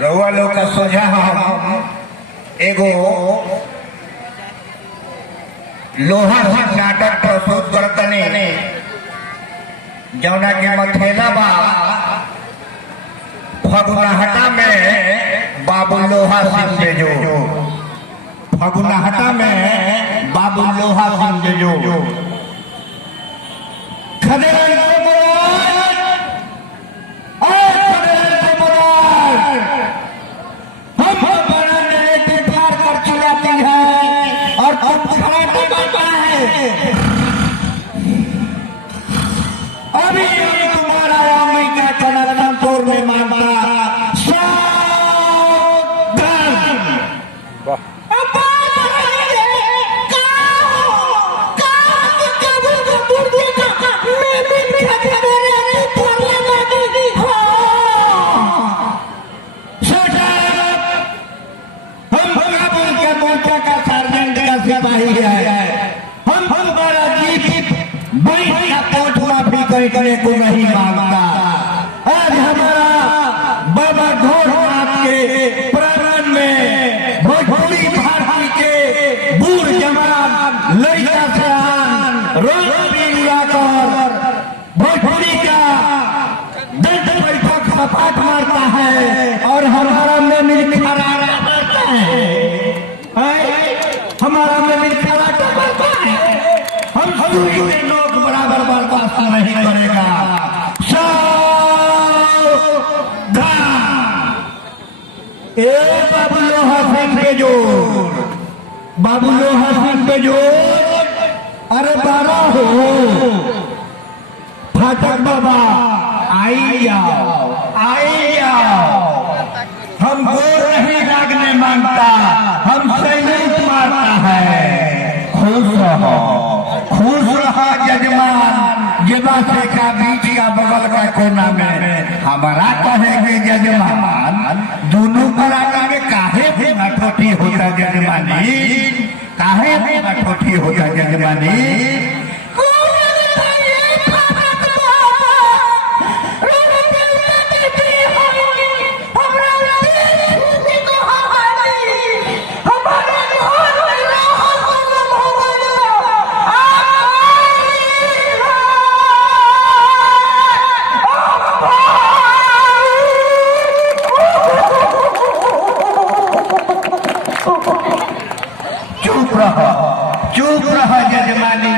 रउआ लोग का सोझा हम एगो लोहा से नाटक प्रस्तुत करतने जौना के मथेला बा फगुनाहटा में बाबू लोहा सिंह जो फगुनाहटा में बाबू लोहा सिंह जो खड़े अभी तुम्हारा मैं क्या चना तोड़ में मानता करने को नहीं मांगता। आज हमारा बाबा घोड़नाथ के प्रांगण में भोजपुरी भाषी के बूढ़ जवान लड़का सयान भोजपुरी का दस बैठक सपाट मारता है और हमारा में खरारा मारता है। हमारा में खराटा मारता है। हम लोग बराबर बर्दाश्त नहीं करेगा। बाबू लोहा सिंह पे जोर, बाबू लोहा सिंह पे जोर। अरे बाबा हो फाटक बाबा आई आओ, आई आओ। हम गोर नहीं लागने मांगता, हम सैनिक मारता है। खुश रहो, खुश रहा जजमान। जबासे का बीच का बगल का कोना में हमारा कहेंगे जजमान। दोनों बराबर में काहे भी ठोठी होता जजमानी, काहे भी ठोठी होता जजमानी। चुप रहा जजमानी।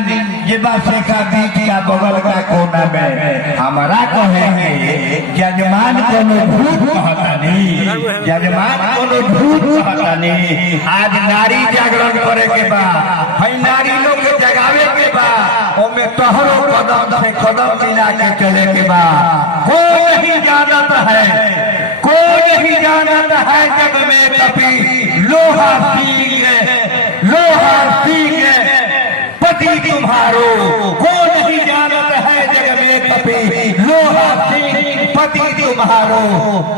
जबासे का बीच का बगल का कोना में हमारा कहेंगे जजमान कोनो भूत कहता नहीं, जजमान कोनो भूत कहता नहीं। आज नारी जागरण करे के बा, है नारी लोग के जगावे के बा। ओमे तोहरो कदम से कदम मिला के चले के बा। कोई नहीं जानता है, कोई नहीं जानता है जग में कभी लोहा सिंह पति तुम्हारो। कौन नहीं जानता है जग में कभी लोहा सिंह पति तुम्हारो।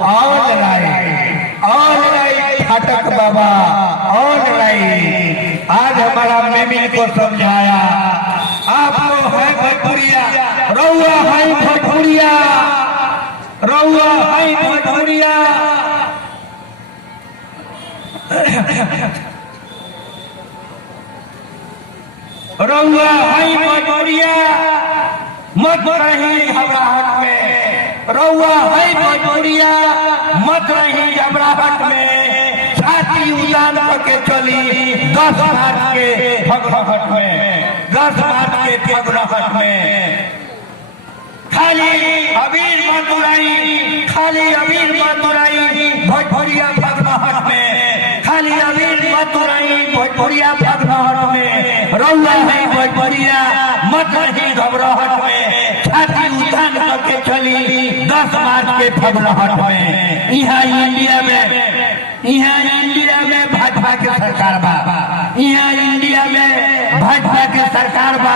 ऑनलाइन फाटक बाबा ऑनलाइन। आज हमारा मेमिन को समझाया। आप लोग है भोजपुरिया, रउआ है भोजपुरिया, रउआ है भोजपुरिया। रउआ है भोजपुरिया, मत रही घबराहट में। रउआ है भोजपुरिया, मत रही घबराहट में। छाती उतार के चली 10 मार्च के फगुनाहट में, 10 मार्च के फगुनाहट में। खाली अबीर मधुराई, खाली अबीर मधुराई भोजपुरिया फगुनाहट में, खाली अबीर मधुराई भोजपुरिया फगुनाहट में। रउआ है भोजपुरिया, मत रही घबराहट में। छाती उतान करके चली 10 मार्च के फगुनाहट में। यहाँ इंडिया में भाजपा के सरकार बा, यहाँ इंडिया में भाजपा के सरकार बा।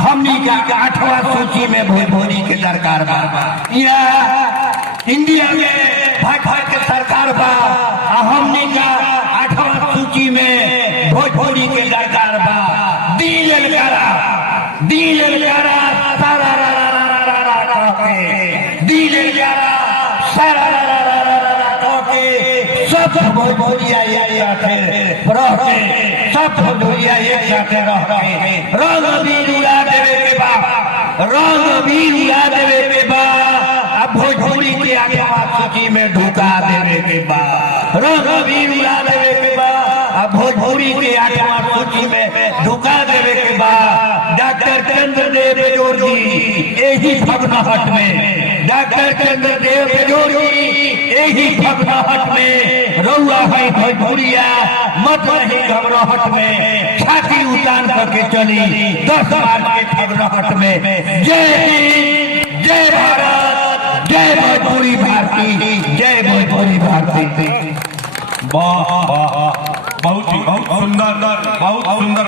हमनी का 8वां सूची में भोजपुरी के सरकार बा। यहाँ इंडिया में भाजपा के सरकार बा, हमनी का 8वां सूची में भोजपुरी के सरकार बा। डीजल गारा सारा डीजल गारा सारा सब भोजपुरिया एक साथे रह के, सब भोजपुरिया एक साथे रह के रंग अबीर उड़ा देवे के बा, रंग अबीर उड़ा देवे के बा, अब भोजपुरी के आत्मा सूची में ढुका देवे के बा, रंग अबीर उड़ा देवे के बा, अब भोजपुरी के आत्मा सूची में ढुका देवे के बा। डॉक्टर चंद्रदेव बेजोर जी यही भगनाहट में, डॉक्टर चंद्रदेव बेजोर जी यही भगनाहट में रउआ है भोजपुरिया मत रही घबराहट में, छाती उतान करके चली 10 मार्च के भगनाहट में। जय हिंद, जय भारत, जय भोजपुरी भारती, जय भोजपुरी भारती। वाह वाह, बहुत सुंदर, बहुत सुंदर।